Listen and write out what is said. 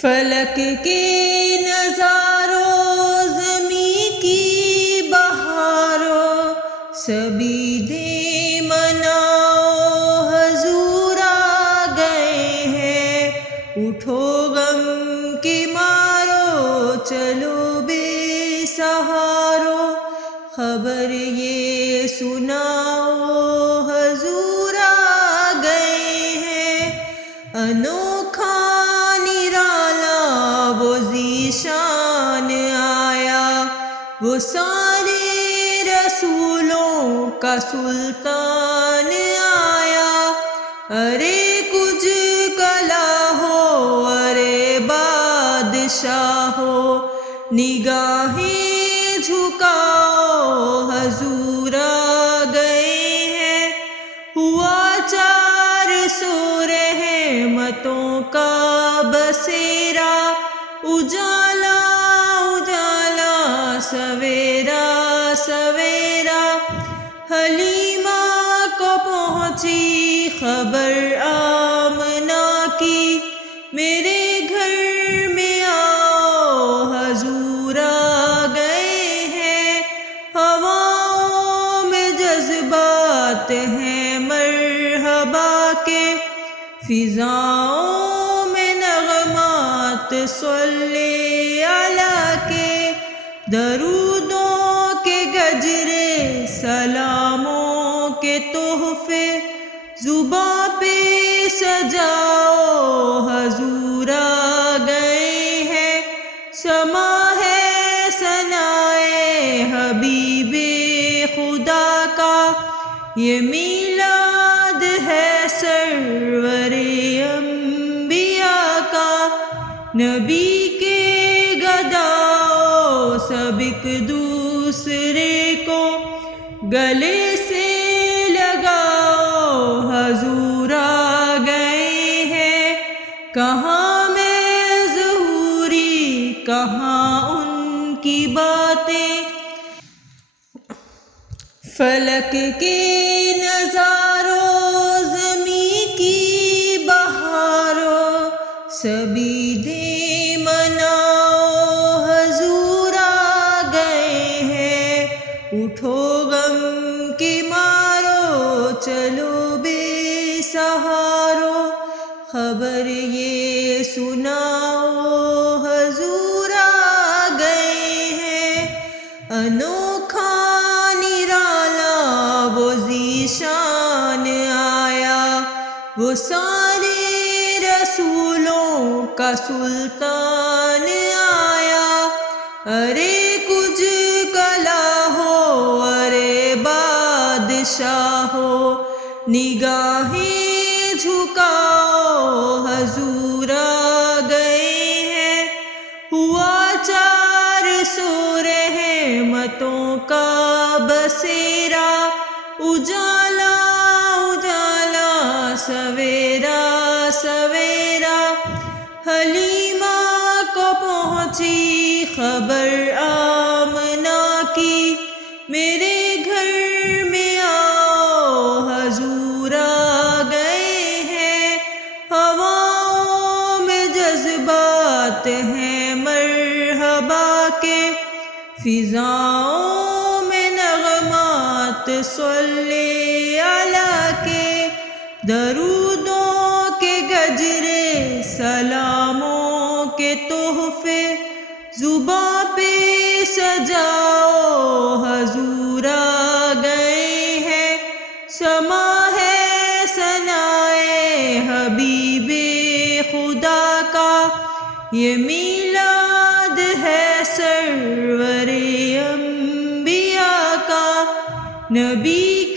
فلک کے نظاروں زمیں کی بہاروں سبھی دے مناؤ حضور آ گئے ہیں، اٹھو غم کی مارو چلو بے سہارو، خبر یہ سناؤ حضور آ گئے ہیں، انوکھا وہ ذیشان آیا، وہ سارے رسولوں کا سلطان آیا، ارے کچھ کلا ہو ارے بادشاہ ہو، نگاہیں جھکاؤ حضور آ گئے ہیں، ہوا 400 رحمتوں کا بسیرا، اجالا اجالا سویرا سویرا، حلیمہ کو پہنچی خبر آمنہ کی، میرے گھر میں آؤ حضور آ گئے ہیں، ہواؤں میں جذبات ہیں مرحبا کے، فضاؤں میں نغمات صلی علی کے، درودوں کے گجرے سلاموں کے تحفے زباں پہ سجاؤ حضور آ گئے ہیں، سما ہے ثنائے حبیب خدا کا، یہ میلاد ہے سرور انبیاء کا، نبی کے گداؤ سب ایک دوسرے کو گلے سے لگاؤ حضور آ گئے ہیں، کہاں میں ظہوری کہاں ان کی باتیں، فلک کے نظاروں زمیں کی بہاروں سبھی دے مناؤ حضور آ گئے ہیں، اٹھو غم کی مارو چلو بے سہارو، خبر یہ سناؤ حضور آ گئے ہیں، انوکھا وہ ذیشان آیا، وہ سارے رسولوں کا سلطان آیا، ارے کچھ کلا ہو ارے بادشاہ ہو، نگاہیں جھکاؤ حضور آ گئے ہیں، ہوا 400 رحمتوں کا بسیرا، اجالا اجالا سویرا سویرا، حلیمہ کو پہنچی خبر آمنہ کی، میرے گھر میں آؤ حضور آ گئے ہیں، ہواؤں میں جذبات ہیں مرحبا کے، فضاؤں میں نغمات صلی علی کے، درودوں کے گجرے سلاموں کے تحفے زباں پہ سجاؤ حضور آ گئے ہیں، سما ہے ثنائے حبیب خدا کا، یہ میلاد ہے سرور انبیاء کا، نبی